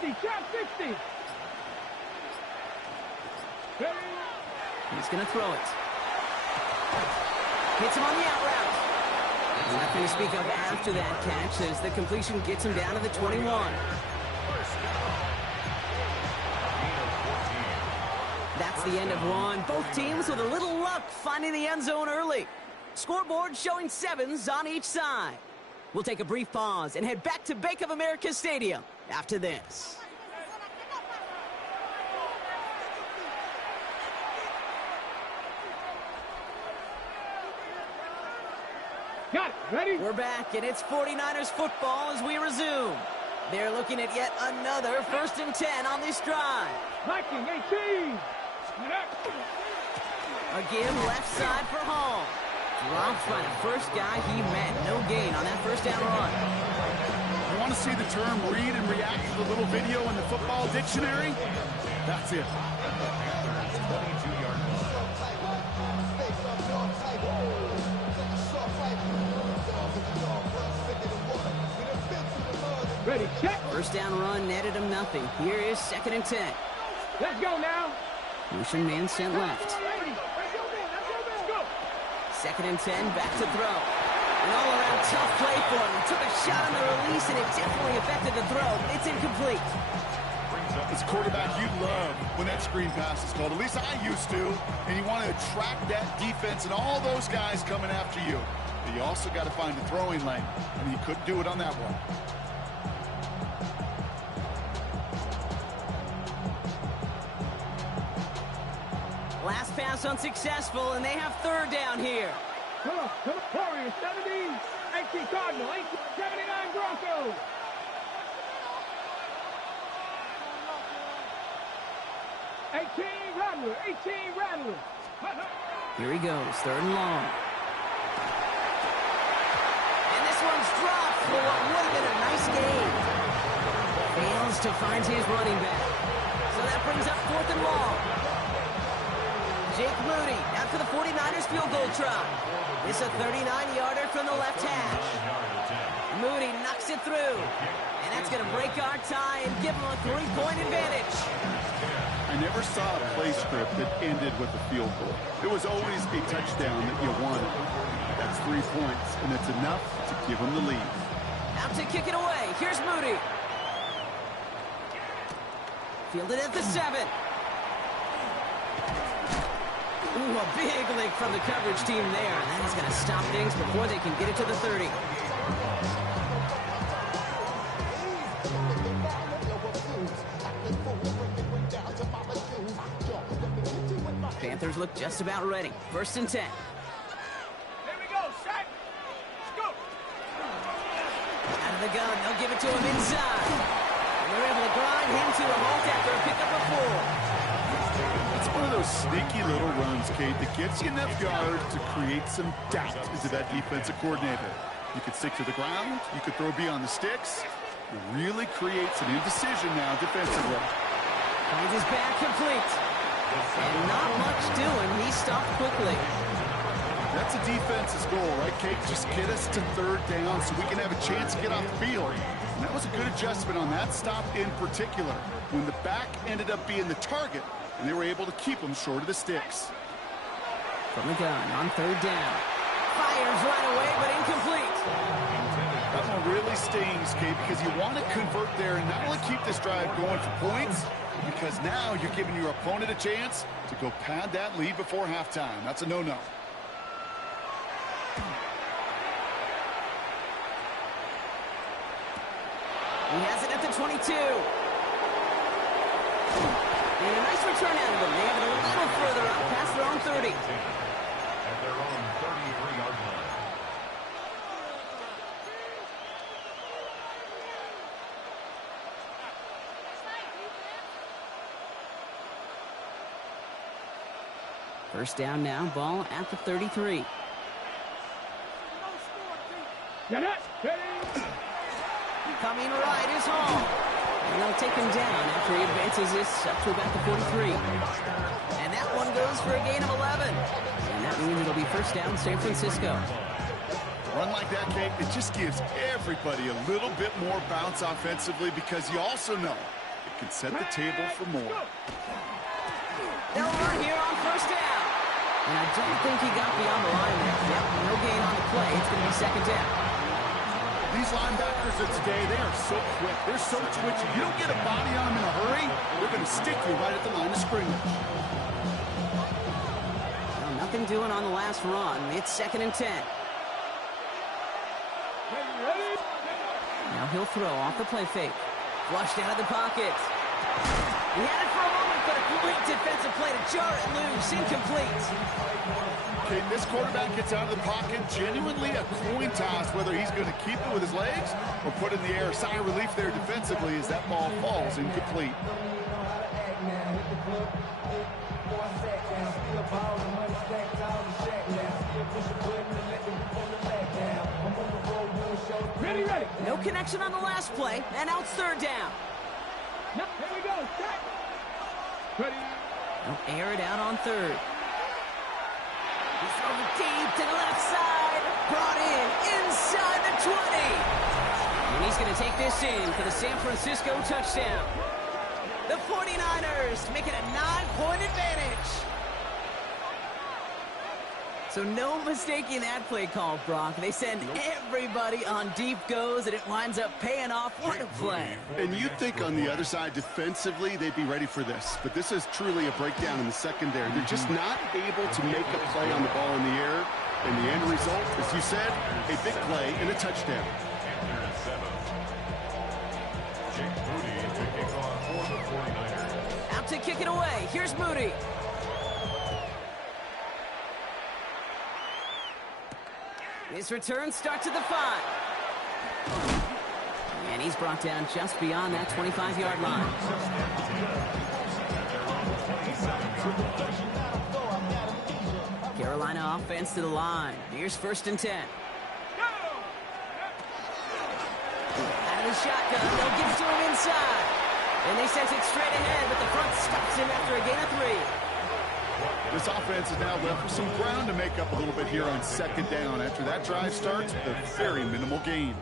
60, trap 60. He's going to throw it. Hits him on the out route. Nothing to speak of after that catch as the completion gets him down to the 21. That's the end of one. Both teams with a little luck finding the end zone early. Scoreboard showing 7s on each side. We'll take a brief pause and head back to Bank of America Stadium after this. Got it. Ready? We're back, and it's 49ers football as we resume. They're looking at yet another 1st and 10 on this drive. Viking 18. A give left side for Hall. Dropped by the first guy he met. No gain on that first down run. You want to see the term read and react to the little video in the football dictionary? That's it. Ready, check. First down run netted him nothing. Here is 2nd and 10. Let's go now. Motion man sent left. Ready. Let's go. 2nd and 10, back to throw. An all-around tough play for him. He took a shot on the release, and it definitely affected the throw. It's incomplete. As a quarterback, you love when that screen pass is called. At least I used to. And you want to attract that defense and all those guys coming after you. But you also got to find a throwing lane, and he couldn't do it on that one. Last pass unsuccessful, and they have 3rd down here. Come on. Warriors 70, 18 Cardinal, 79 Broncos. Eighteen Rattler. Here he goes, 3rd and long. And this one's dropped for what would have been a nice gain. Fails to find his running back. So that brings up 4th and long. Jake Moody after the 49ers field goal try. This a 39-yarder from the left hash. Moody knocks it through. And that's going to break our tie and give him a 3-point advantage. I never saw a play script that ended with a field goal. It was always a touchdown that you wanted. That's 3 points, and it's enough to give him the lead. Out to kick it away. Here's Moody. Fielded at the 7. Ooh, a big lick from the coverage team there. That is going to stop things before they can get it to the 30. Panthers look just about ready. 1st and 10. Here we go, set. Let's go. Out of the gun, they'll give it to him inside. And they're able to grind him to a halt after a pickup of 4. It's one of those sneaky little runs, Kate, that gets you enough yards to create some doubt into that defensive coordinator. You could stick to the ground. You could throw beyond the sticks. It really creates an indecision now defensively. Finds his back complete. And not much doing. He stopped quickly. That's a defense's goal, right, Kate? Just get us to 3rd down so we can have a chance to get off the field. And that was a good adjustment on that stop in particular, when the back ended up being the target, and they were able to keep him short of the sticks. From the gun on 3rd down. Fires right away, but incomplete. That one really stings, Kate, because you want to convert there and not only keep this drive going for points, because now you're giving your opponent a chance to go pad that lead before halftime. That's a no-no. He has it at the 22. And a nice return out of them. They have it a little further up past their own 30. At their own 33-yard line. First down now, ball at the 33. Get it. Coming right is Hall. And they'll take him down after he advances this up to about the 43. And that one goes for a gain of 11. And that means it'll be first down San Francisco. A run like that, Kate, it just gives everybody a little bit more bounce offensively because you also know It can set the table for more. They'll run here on first down. And I don't think he got beyond the line there. Yep, no gain on the play. It's going to be second down. These linebackers of today, they are so quick. They're so twitchy. You don't get a body on them in a hurry, they're going to stick you right at the line of scrimmage. Well, nothing doing on the last run. It's second and 10. Now he'll throw off the play fake. Flushed out of the pocket. He had it for a moment, but a great defensive play to jar it loose. Incomplete. Okay, this quarterback gets out of the pocket, genuinely a coin toss whether he's going to keep it with his legs or put it in the air. Sigh of relief there defensively as that ball falls incomplete. Ready, ready. No connection on the last play, and now it's third down. Here we go. Set. Ready. They'll air it out on third. He's thrown deep to the left side. Brought in inside the 20. And he's going to take this in for the San Francisco touchdown. The 49ers make it a 9-point advantage. So no mistaking that play call, Brock. They send everybody on deep goes, and it winds up paying off. What a play. And you'd think on the other side defensively they'd be ready for this. But this is truly a breakdown in the secondary. They're just not able to make a play on the ball in the air. And the end result, as you said, a big play and a touchdown. Out to kick it away. Here's Moody. His return starts at the 5. And he's brought down just beyond that 25-yard line. Carolina offense to the line. Here's first and 10. Out of the shotgun, they'll give it to him inside. And they sent it straight ahead, but the front stops him after a gain of 3. This offense is now left with some ground to make up a little bit here on second down. After that drive starts with a very minimal gain.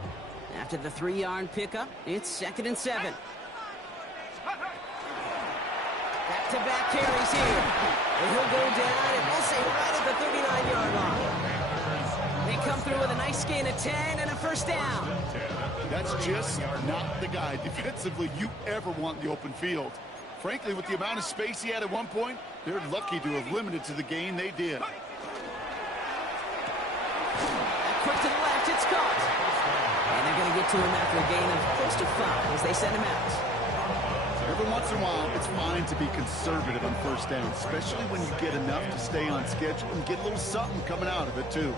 After the 3-yard pickup, it's second and 7. Back-to-back carries here. And he'll go down, and we'll say right at the 39-yard line. They come through with a nice gain of 10 and a first down. That's just not the guy defensively you ever want in the open field. Frankly, with the amount of space he had at one point, they're lucky to have limited to the gain they did. Quick to the left, it's caught. And they're going to get to him after a gain of close to 5 as they send him out. Every once in a while, it's fine to be conservative on first down, especially when you get enough to stay on schedule and get a little something coming out of it, too.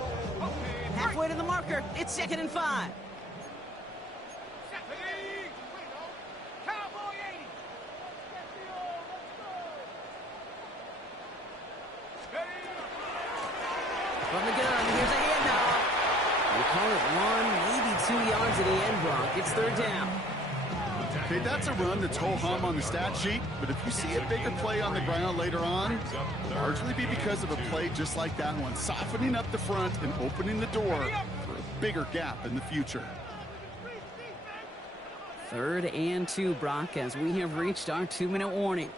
Halfway to the marker, it's second and 5. From the gun, here's a handoff. We call it 1, maybe 2 yards at the end, Brock. It's third down. Okay, that's a run that's ho-hum on the stat sheet, but if you see a bigger play on the ground later on, it'll largely be because of a play just like that one, softening up the front and opening the door for a bigger gap in the future. Third and 2, Brock, as we have reached our 2-minute warning.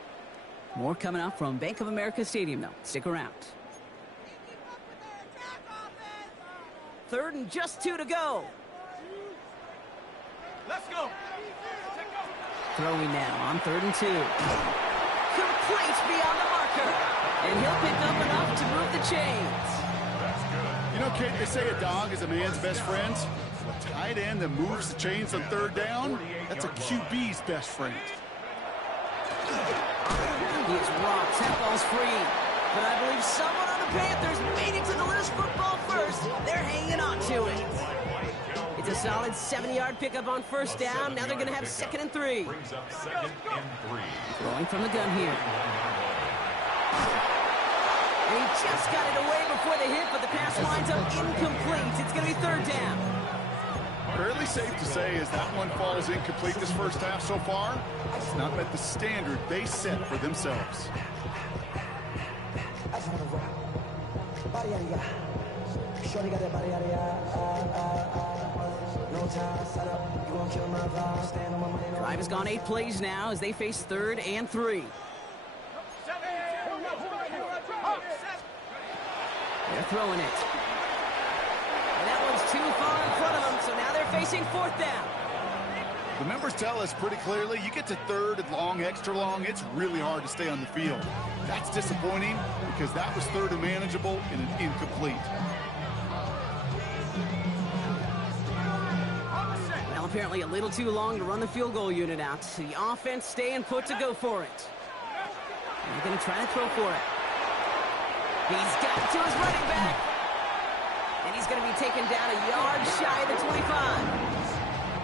More coming up from Bank of America Stadium, though. Stick around. Third and just 2 to go. Let's go. Throwing now on 3rd and 2. Complete beyond the marker. And he'll pick up enough to move the chains. You know, Kate, they say a dog is a man's best friend. A tight end that moves the chains on third down, that's a QB's best friend. He is rocked. That ball's free. But I believe someone on the Panthers made it to the loose football first. They're hanging on to it. It's a solid 70-yard pickup on first down. Now they're going to have second and 3. Brings up second and 3. Throwing from the gun here. And he just got it away before the hit, but the pass winds up incomplete. It's going to be third down. Fairly safe to say as that one falls incomplete this first half so far, it's not met the standard they set for themselves. Drive has gone 8 plays now as they face 3rd and 3. They're throwing it. And that one's too far in front of them, so now they're facing 4th down. The members tell us pretty clearly, you get to 3rd and long, extra long, it's really hard to stay on the field. That's disappointing because that was 3rd and manageable and an incomplete. Well, apparently a little too long to run the field goal unit out. The offense staying put to go for it. They're going to try to throw for it. He's got it to his running back. And he's going to be taken down a yard shy of the 25.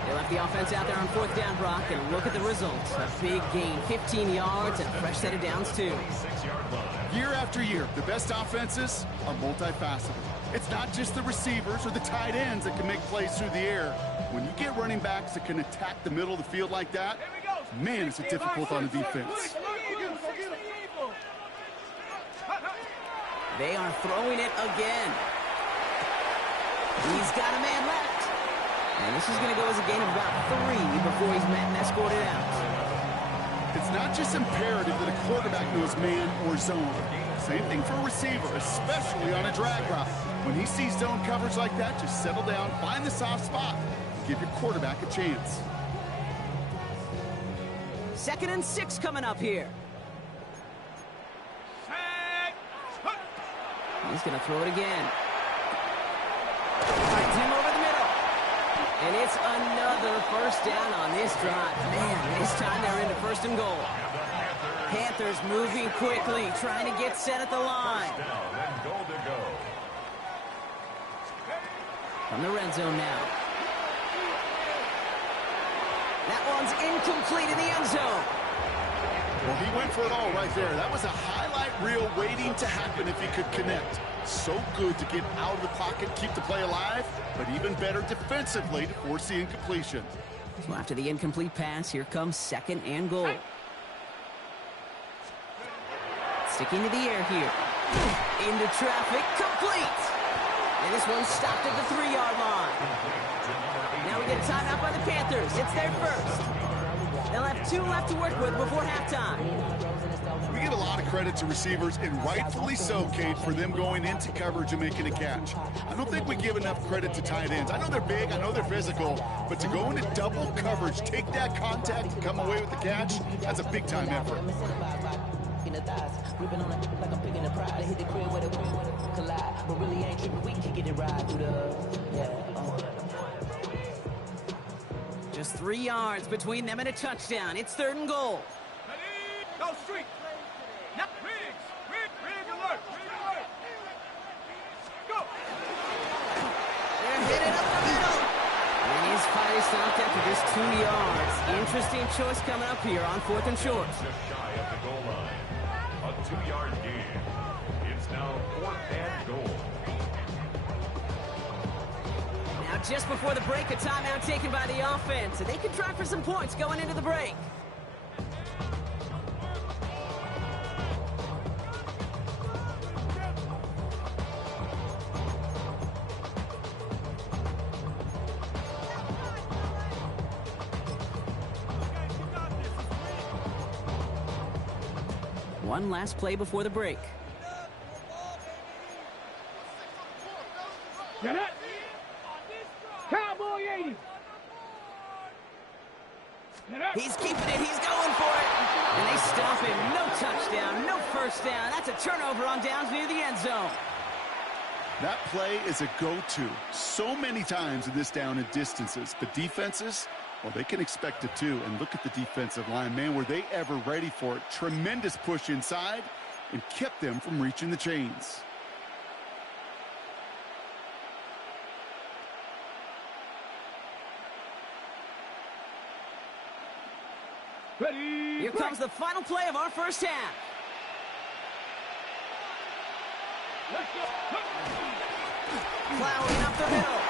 They left the offense out there on 4th down, Brock, and look at the results. A big gain, 15 yards, and a fresh set of downs, too. Year after year, the best offenses are multifaceted. It's not just the receivers or the tight ends that can make plays through the air. When you get running backs that can attack the middle of the field like that, man, it's difficult on the defense. They are throwing it again. He's got a man left. And this is going to go as a gain of about 3 before he's met and escorted out. It's not just imperative that a quarterback knows man or zone. Same thing for a receiver, especially on a drag route. When he sees zone coverage like that, just settle down, find the soft spot, and give your quarterback a chance. 2nd and 6 coming up here. He's going to throw it again. Finds him over the middle. And it's another first down on this drive. Man, this time they're into 1st and goal. Panthers moving quickly, trying to get set at the line. From the red zone now. That one's incomplete in the end zone. Well, he went for it all right there. That was a highlight reel waiting to happen if he could connect. So good to get out of the pocket, keep the play alive, but even better defensively to force the incompletion. So after the incomplete pass, here comes 2nd and goal. Sticking to the air here. Into traffic, complete! And this one's stopped at the 3-yard line. Now we get timed out by the Panthers. It's their first. They'll have 2 left to work with before halftime. We give a lot of credit to receivers, and rightfully so, Kate, for them going into coverage and making a catch. I don't think we give enough credit to tight ends. I know they're big, I know they're physical, but to go into double coverage, take that contact, and come away with the catch, that's a big-time effort. Just 3 yards between them and a touchdown. It's 3rd and goal. Go street. Now, Riggs alert. Go. They're hitting up the middle. And his fire stopped after just 2 yards. Interesting choice coming up here on 4th and short. Just shy of the goal line. A 2-yard gain. It's now 4th and goal. Now, just before the break, a timeout taken by the offense. And they can try for some points going into the break. One last play before the break. Get it. Cowboy 80. He's keeping it. He's going for it. And they stop him. No touchdown. No first down. That's a turnover on downs near the end zone. That play is a go-to so many times in this down and distances. But defenses, well, they can expect it too. And look at the defensive line. Man, were they ever ready for it? Tremendous push inside and kept them from reaching the chains. Ready. Here comes the final play of our first half. Let's go. Plowing up the middle.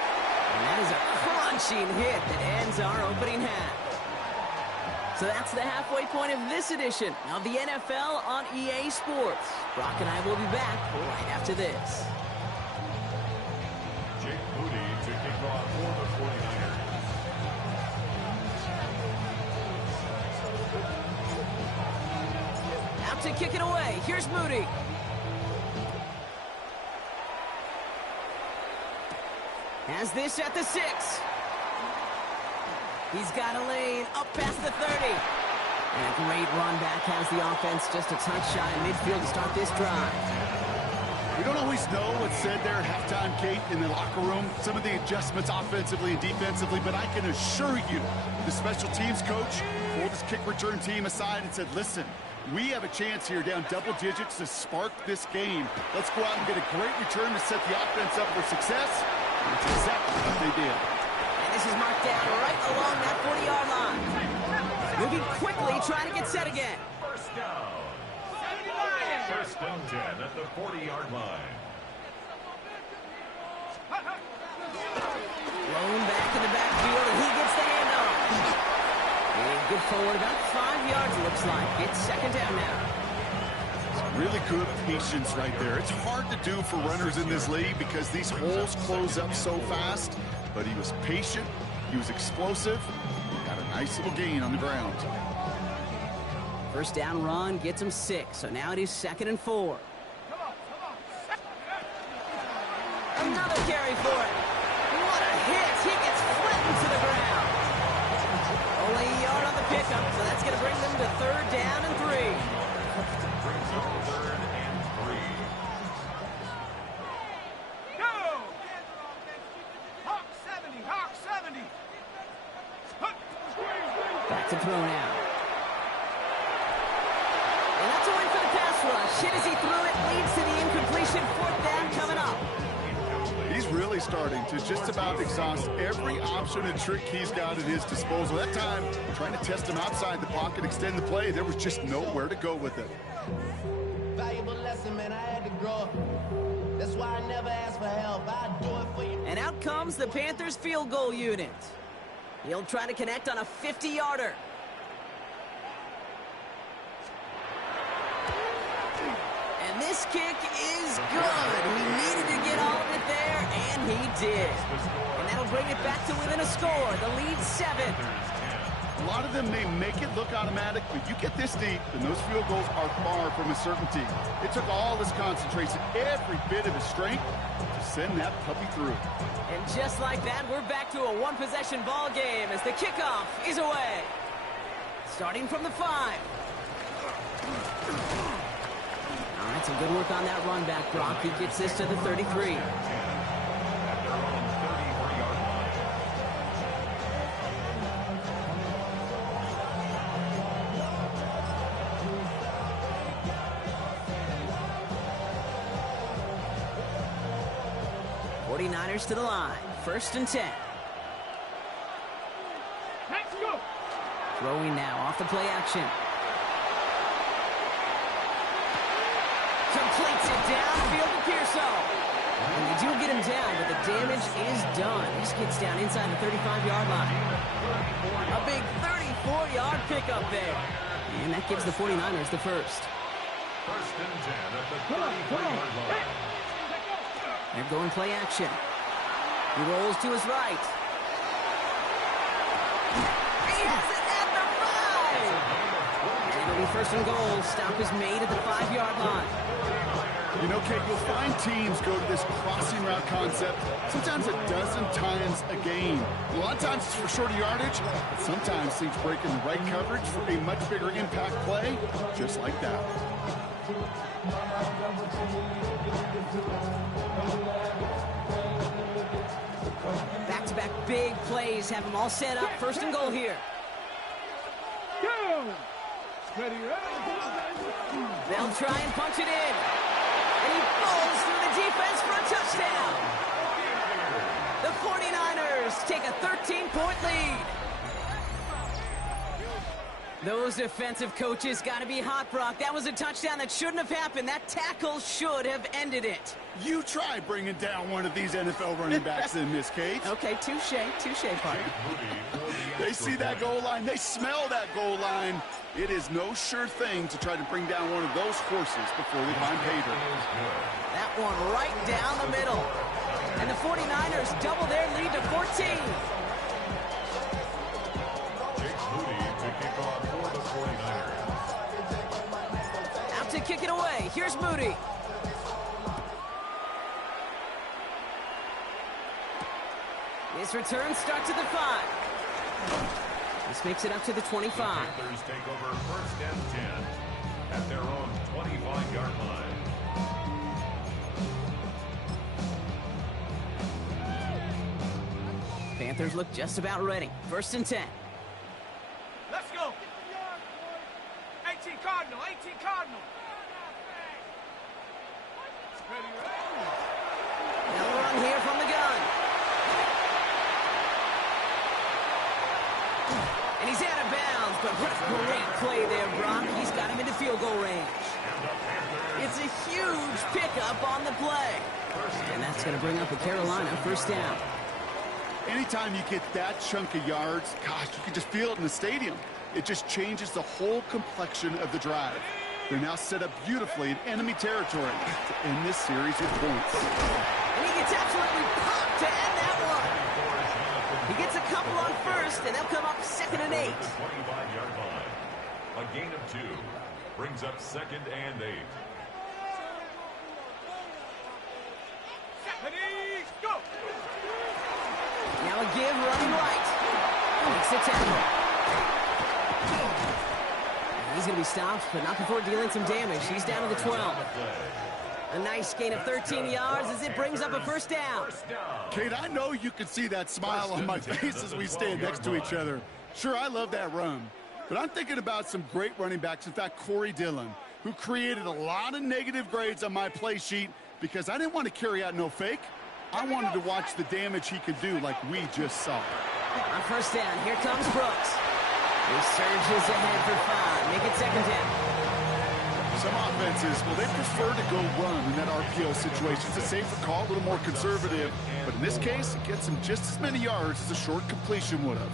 And that is a crunching hit that ends our opening half. So that's the halfway point of this edition of the NFL on EA Sports. Brock and I will be back right after this. Jake Moody to kick off for the 49ers. out to kick it away. Here's Moody. Has this at the 6. He's got a lane up past the 30. And a great run back has the offense just a touch shy of midfield to start this drive. We don't always know what's said there at halftime, Kate, in the locker room. Some of the adjustments offensively and defensively, but I can assure you the special teams coach pulled his kick return team aside and said, listen, we have a chance here down double digits to spark this game. Let's go out and get a great return to set the offense up for success. And that's exactly what they did. And this is marked down right along that 40-yard line. Moving quickly, trying to get set again. First down. First and 10 at the 40-yard line. Blown back in the backfield, and he gets the handoff. And good forward, about 5 yards, it looks like. It's second down now. Really good patience right there. It's hard to do for runners in this league because these holes close up so fast. But he was patient, he was explosive, he got a nice little gain on the ground. First down run gets him 6, so now it is 2nd and 4. Another carry for it. What a hit! He gets flattened to the ground. Only a yard on the pickup, so that's going to bring them to 3rd down and 3. Brings up 3rd and 3. Go! Hawk 70, Hawk 70. Back to throw now. And that's a win for the pass rush. Hit as he threw it, leads to the incompletion. 4th down coming up. He's really starting to just about exhaust every option and trick he's got at his disposal. That time, trying to test him outside the pocket, extend the play, there was just nowhere to go with it. Valuable lesson, man. I had to grow up. That's why I never ask for help. I do it for you. And out comes the Panthers field goal unit. He'll try to connect on a 50-yarder. And this kick is good. He needed to get all of it there, and he did. And that'll bring it back to within a score. The lead 7. A lot of them may make it look automatic, but you get this deep, and those field goals are far from a certainty. It took all his concentration, every bit of his strength, to send that puppy through. And just like that, we're back to a one-possession ball game as the kickoff is away. Starting from the 5. All right, some good work on that run back, Brock. He gets this to the 33. To the line. 1st and 10. Let's go! Throwing now off the play action. Completes it downfield to Pearson. And they do get him down, but the damage is done. This gets down inside the 35-yard line. A big 34-yard pickup there. And that gives the 49ers the first. 1st and 10 at the 35-yard line. They're going play action. He rolls to his right. He has it at the 5! It'll be 1st and goal. Stop is made at the 5-yard line. You know, Kate, you'll find teams go to this crossing route concept sometimes a dozen times a game. A lot of times it's for shorter yardage, but sometimes things break in the right coverage for a much bigger impact play, just like that. Back-to-back big plays have them all set up. 1st and goal here. Go! Ready, They'll try and punch it in. And he falls through the defense for a touchdown. The 49ers take a 13-point lead. Those defensive coaches got to be hot, Brock. That was a touchdown that shouldn't have happened. That tackle should have ended it. You try bringing down one of these NFL running backs in, Miss Kate. Okay, touche, partner. They see that goal line. They smell that goal line. It is no sure thing to try to bring down one of those horses before they find pay dirt. That one right down the middle. And the 49ers double their lead to 14. to kick it away. Here's Moody. This return starts at the 5. This makes it up to the 25. The Panthers take over 1st and 10 at their own 25-yard line. Panthers look just about ready. 1st and 10. Let's go. 18 Cardinal, 18 Cardinal. They'll run here from the gun. And he's out of bounds, but what a great play there, Brock. He's got him into field goal range. It's a huge pickup on the play. And that's going to bring up a Carolina 1st down. Anytime you get that chunk of yards, gosh, you can just feel it in the stadium. It just changes the whole complexion of the drive. They're now set up beautifully in enemy territory to end this series with points. And he gets absolutely popped to end that one. He gets a couple on 1st, and they'll come up 2nd and 8. 25-yard line. A gain of 2 brings up 2nd and 8. Go. Now a give running right. Makes the tackle. He's going to be stopped, but not before dealing some damage. He's down to the 12. A nice gain of 13 yards as it brings up a 1st down. Kate, I know you can see that smile on my face as we stand next to each other. Sure, I love that run. But I'm thinking about some great running backs. In fact, Corey Dillon, who created a lot of negative grades on my play sheet because I didn't want to carry out no fake. I wanted to watch the damage he could do like we just saw. On 1st down, here comes Brooks. He surges ahead for 5. Make it 2nd down. Some offenses, well, they prefer to go run in that RPO situation. It's a safer call, a little more conservative. But in this case, it gets him just as many yards as a short completion would have.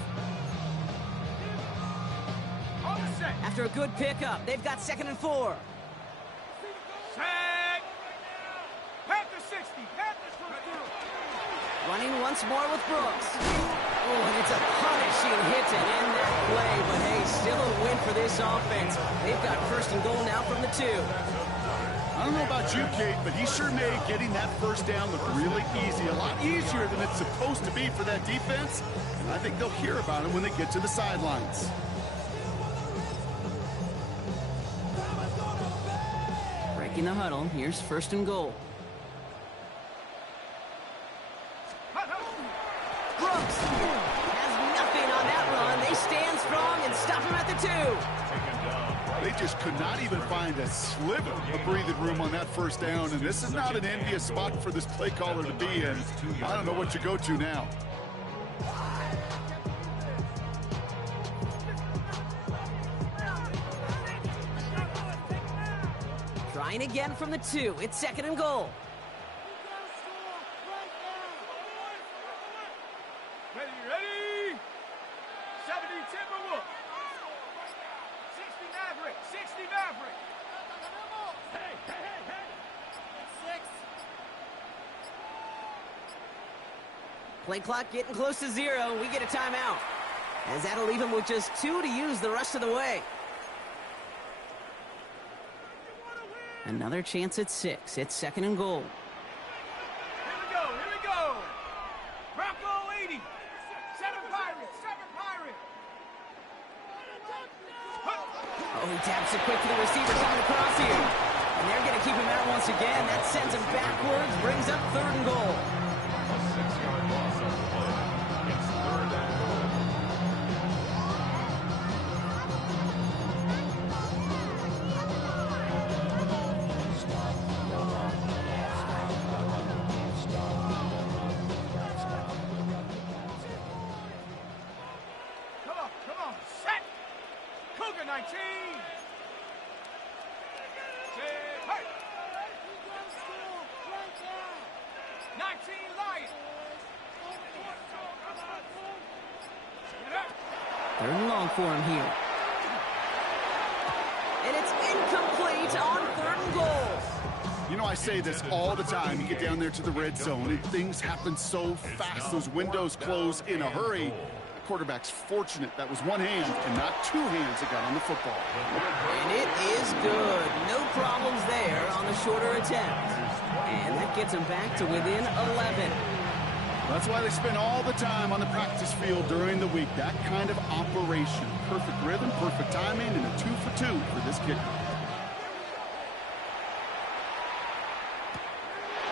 After a good pickup, they've got 2nd and 4. Set. Panthers 60. Panthers first down. Running once more with Brooks. Oh, and it's a punishing hit to end that play, but hey, still a win for this offense. They've got 1st and goal now from the 2. I don't know about you, Kate, but he sure made getting that 1st down look really easy. A lot easier than it's supposed to be for that defense. And I think they'll hear about him when they get to the sidelines. Breaking the huddle, here's 1st and goal. Brooks has nothing on that run. They stand strong and stop him at the 2. They just could not even find a sliver of breathing room on that 1st down, and this is not an envious spot for this play caller to be in. I don't know what you go to now. Trying again from the 2. It's 2nd and goal. Ready? 70 Timberwolves. 60 Maverick. 60 Maverick. Hey. 6. Play clock getting close to 0. We get a timeout, as that'll leave him with just 2 to use the rest of the way. Another chance at 6. It's 2nd and goal. Here we go. Bronco 80. 7 Pirates. Oh, he taps it quick to the receiver coming across here. And they're going to keep him out once again. That sends him backwards, brings up 3rd and goal. A 6-yard loss on the play. It's 3rd and goal. Come on. Set. Cougar 19. Set. Hey. 19 Lions. 3rd and long for him here. And it's incomplete on 3rd and goal. You know, I say this all the time. You get down there to the red zone, and things happen so fast. Those windows close in a hurry. The quarterback's fortunate that was one hand and not 2 hands that got on the football. And It is good. No problems there on the shorter attempt. And that gets them back to within 11. That's why they spend all the time on the practice field during the week. That kind of operation. Perfect rhythm, perfect timing, and a 2-for-2 for this kicker.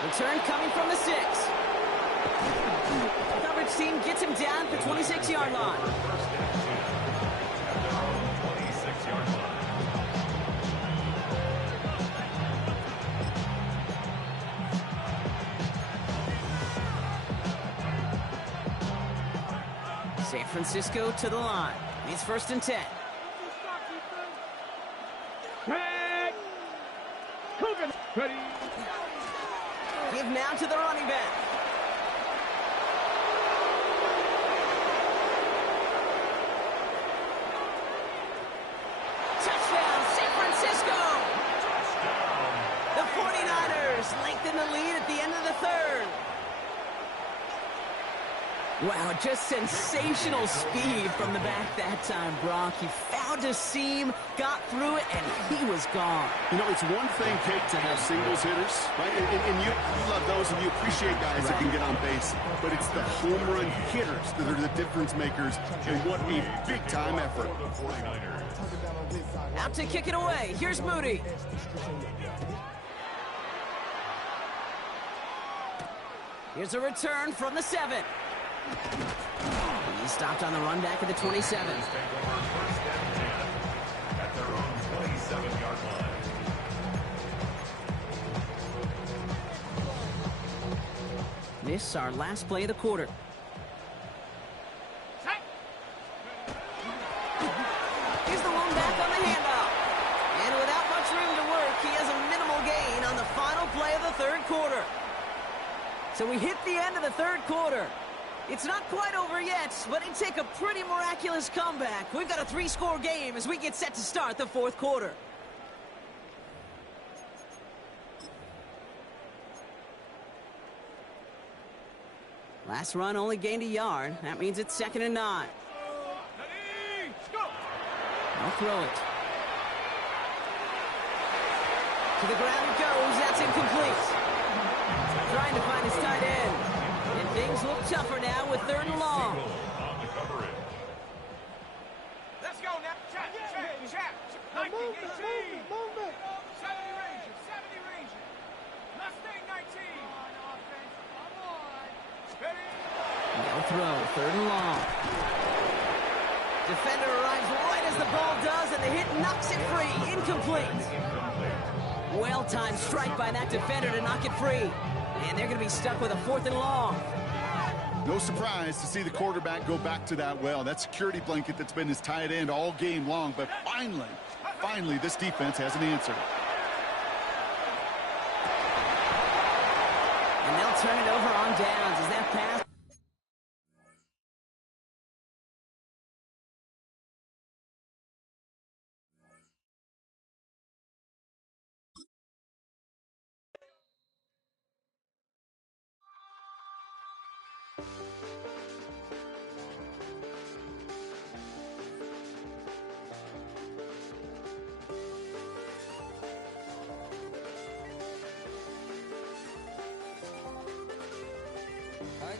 Return coming from the 6. Coverage team gets him down at the 26-yard line. San Francisco to the line. It's 1st and 10. Ready. Give now to the running back. Touchdown, San Francisco! The 49ers lengthen the lead at the end of the 3rd. Wow, just sensational speed from the back that time, Brock. He found a seam, got through it, and he was gone. You know, it's one thing, Kate, to have singles hitters, right? And you love those, and you appreciate guys that can get on base. But it's the home run hitters that are the difference makers, and what a big-time effort. Out to kick it away. Here's Moody. Here's a return from the 7. He stopped on the run back at the 27. At their own 27-yard line. This our last play of the quarter. Here's the one back on the handoff. And without much room to work, he has a minimal gain on the final play of the 3rd quarter. So we hit the end of the 3rd quarter. It's not quite over yet, but it'd take a pretty miraculous comeback. We've got a 3-score game as we get set to start the 4th quarter. Last run only gained a yard. That means it's 2nd and 9. I'll throw it. To the ground it goes. That's incomplete. Trying to find his tight end. And things look tougher now with 3rd and long. Let's go now. Check. 19, 18. 70 Rangers. 70 Rangers. Mustang 19. Come on, offense. Come on. Ready. They'll throw. 3rd and long. Defender arrives right as the ball does, and the hit knocks it free. Incomplete. Well-timed strike by that defender to knock it free. And they're going to be stuck with a 4th and long. No surprise to see the quarterback go back to that well. That security blanket that's been his tight end all game long. But finally, this defense has an answer. And they'll turn it over on downs as that pass.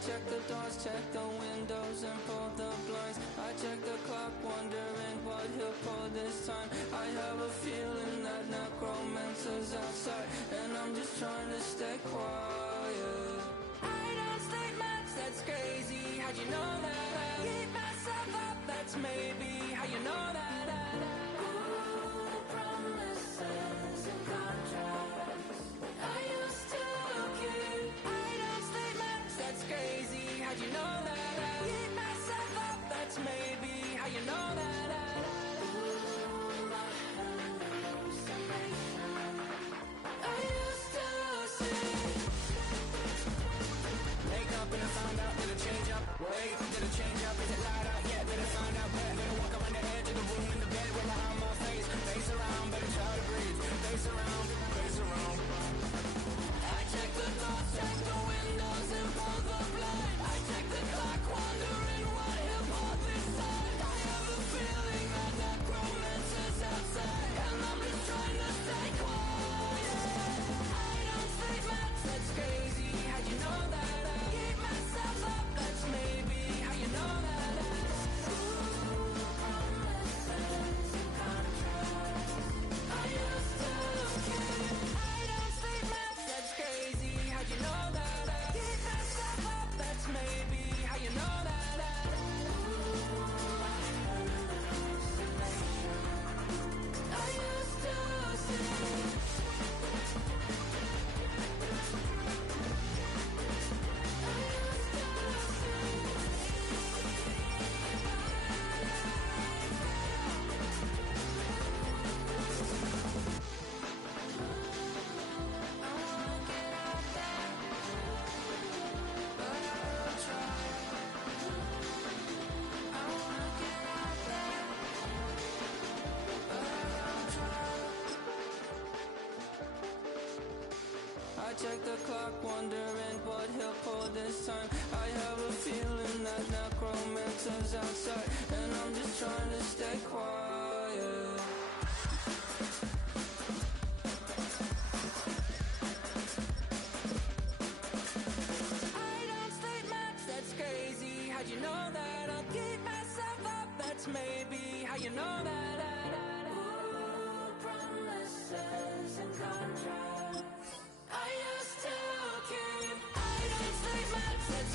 Check the doors, check the windows, and pull the blinds. I check the clock, wondering what he'll pull this time. I have a feeling that necromancer's outside, and I'm just trying to stay quiet. I don't state much, that's crazy. How'd you know that? Keep myself up, that's maybe how you know that. Ooh, promises and contracts. I used to keep. I don't state much, that's crazy. How'd you know that? Keep myself up, that's maybe how you know that. Ooh, my hallucination. I used to see. Wake up and I found out, did it change up? Wait, did it change up? Is it light out? Yeah, did it find out? Better walk around the edge of the room in the bed with my arm on my face. Face around, better try to breathe. Face around, face around. I check the doors, check the windows, and pull the blind. I check the clock, wondering what he'll pull this time. I have a feeling that necromancer's outside, and I'm I check the clock, wondering what he'll pull this time. I have a feeling that necromancer's outside, and I'm just trying to stay quiet. I don't sleep much, that's crazy. How'd you know that? I'll keep myself up, that's maybe how you know that. Ooh, promises and contracts I used to keep. I don't sleep much, that's